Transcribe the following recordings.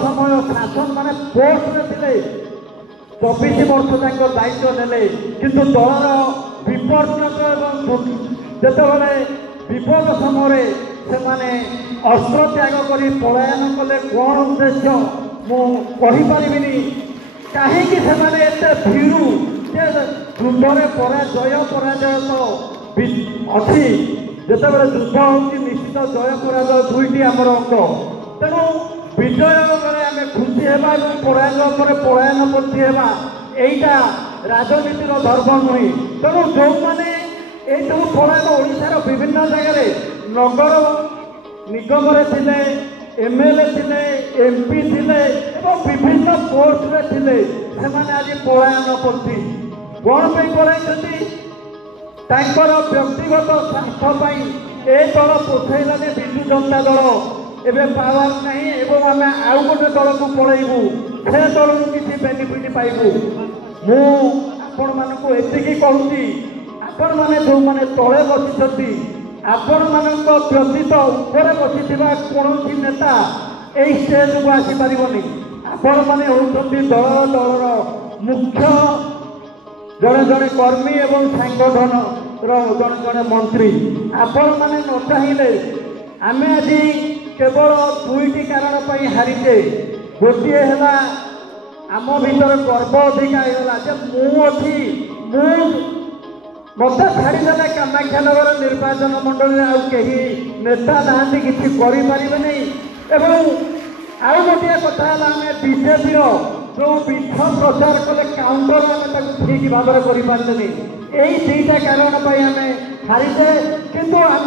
समय शासन माने पोस्ट में थे 24 वर्ष तक दायित्व नेले किंतु दलर विपर्जक एवं जितेबाला विपद समय से अस्त्र त्याग कर पलायन कले कौन उद्देश्य मुझे कहीं से भीड़ू युद्धरे पराजय पराजय तो अच्छी जितेबाला युद्ध हो निश्चित जय पराजय दुईटी आमर अंग तेणु विजय आम खुशी होगा पराजय पर पलायन पद्धति होगा यहीटा राजनीतिर धर्म नुहे तेणु जो मैंने ये सब पलायन ओडार विभिन्न जगह नगर निगम थे एमएलए थे एमपी थे विभिन्न पोस्ट रे थे से आज पलायन पद्धति कौन पे पलायी व्यक्तिगत स्वार्थपाई ए दल पोषैलानी विजु जनता दल एवं पावर नहीं एवं आम आउ गोटे दल को पलैबू से दल को किसी बेनिफिट पाइबू मुझे कहूँ आपण मैंने जो मैंने तले बसी आपण मान व्यतीत ऊपर बसी कौन नेता यही स्टेज को आसीपार आपण मैंने होती दल दलर मुख्य जड़े जड़े कर्मी एवं सांगठन जड़े जड़े मंत्री आपण मैंने न चाहिए आम आज केवल दुईटी कारण पर हारीचे गोटे है आम भीतर गर्व अधिका होगा मत छाड़देले कामाख्यानगर निर्वाचन मंडल कहीं नेता नहांती किसी करें एवं आउ गोटे कथा आम बीजेपी जो पीठ प्रचार कले काउंटर आम ठीक भाव में करें यही दुईटा कारण पर आम हारीचे किंतु आम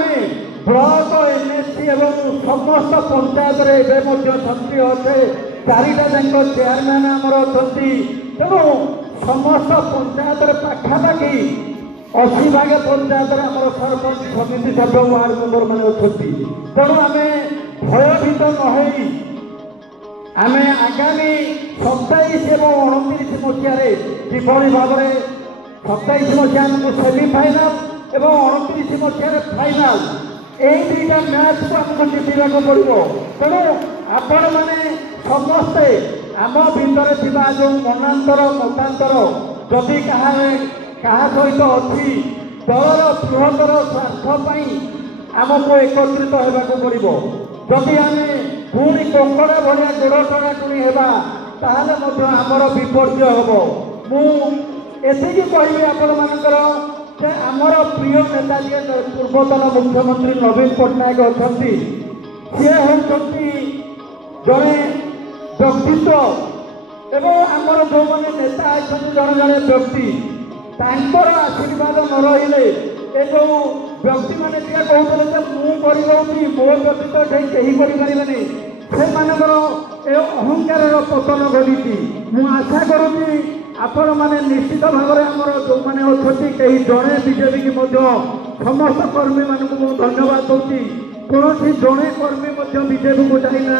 ब्लॉक एनएससी एवं समस्त पंचायत सक्रिय अच्छे चारिटा जाक चेयरमैन आमर अच्छा तेणु समस्त पंचायत पाखापाखि 80 भाग पंचायत आम सरपंच समिति सभ्य वार्ड मेम्बर मैंने अच्छा तेणु आम भयभीत नई आम आगामी 27 और 29 मसीह किभली भाव में 27 मसीहा आमको सेमिफाइनाल और 29 मसीह फाइनाल यही दुईटा मैच को आमको जितने पड़ो तेणु आपण मैंने समस्ते आम भीतर जो मनांतर मतांतर जदि क्या सहित अच्छी दलर बृहत्तर स्वार्थपाई आमको एकत्रित होगा पड़ो जदि आम पुणी कंकड़ा भाया गोड़ टणाटुणी होगा आमर विपर्य हम मुझे कहबी आपण मानकर आमर प्रिय नेता जी पूर्वतन मुख्यमंत्री नवीन पट्टनायक अच्छा सी होती जड़े व्यक्तित्व एवं आमर जो मैंने नेता अच्छा जड़े जड़े व्यक्ति तांकर आशीर्वाद न रही जो व्यक्ति मैंने कहते मुझे मो व्यतीत कहीं करें से अहंकार पतन घटी मु आशा करुँगी आपण मैंने निश्चित भाव में आमर जो मैंने अच्छा कहीं जड़े बीजेपी की समस्त कर्मी मानक धन्यवाद दूसरी कौन जड़े कर्मी बीजेपी को जाना।